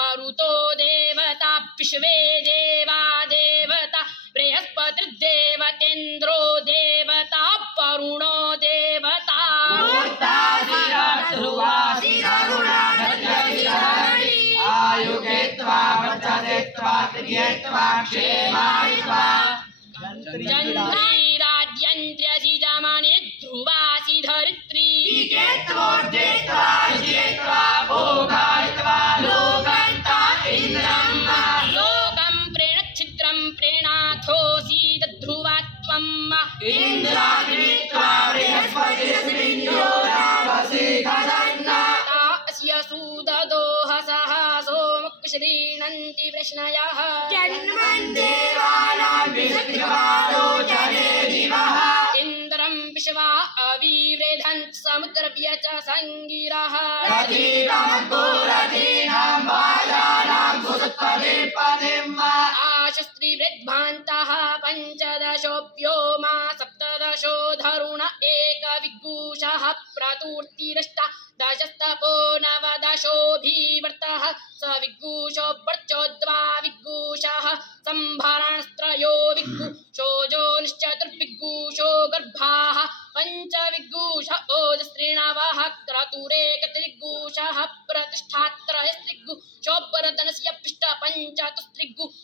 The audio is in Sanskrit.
मरुतो देवता विश्वे देवा देवता बृहस्पतिर्देवतेन्द्रो देवता वरुणो देवता आयुगेत्वा वचनेत्वा त्रियेत्वा क्षेमायित्वा चन्द्रीराद्यन्त्र्यसिजमने ध्रुवासि धरित्री केत्वोर्जेत्वा जित्वा भोगायित्वा लोकन्ता इन्द्रम् लोकं प्रेणच्छिद्रं प्रेणाथोऽसि ध्रुवा त्वम् इन्द्राग्नित्वा बृहस्पतिर्विन्यो नावसि खदन्ना अस्य सूददोह सहसो मुक्श्रीणन्ति वृष्णयः जन्मन्देवानां विष्णुवालोचने दिवः इन्द्रं विश्वा अविवृधन् समुद्रव्य च सङ्गिरः रथीनां बालानां भूतपदेपदेम् आशस्त्रीवृद्भान्तः पञ्चदशोऽव्योमा सप्तदशो धरुण एकविगूषः प्रतूर्तिरष्टा दशस्तपो नवदशोऽभिवर्तः स विगूषो वर्चोद्वा विगूषः सम्भरणस्त्रयो विगूषो जोनिश्चतुर्विगूषो गर्भाः पञ्चविगूष ओजस्त्रीणवः क्रतुरेकत्रिगूषः प्रतिष्ठात्रयस्त्रिगूषो वरदनस्य पृष्ठ पञ्चतुस्त्रिगूषो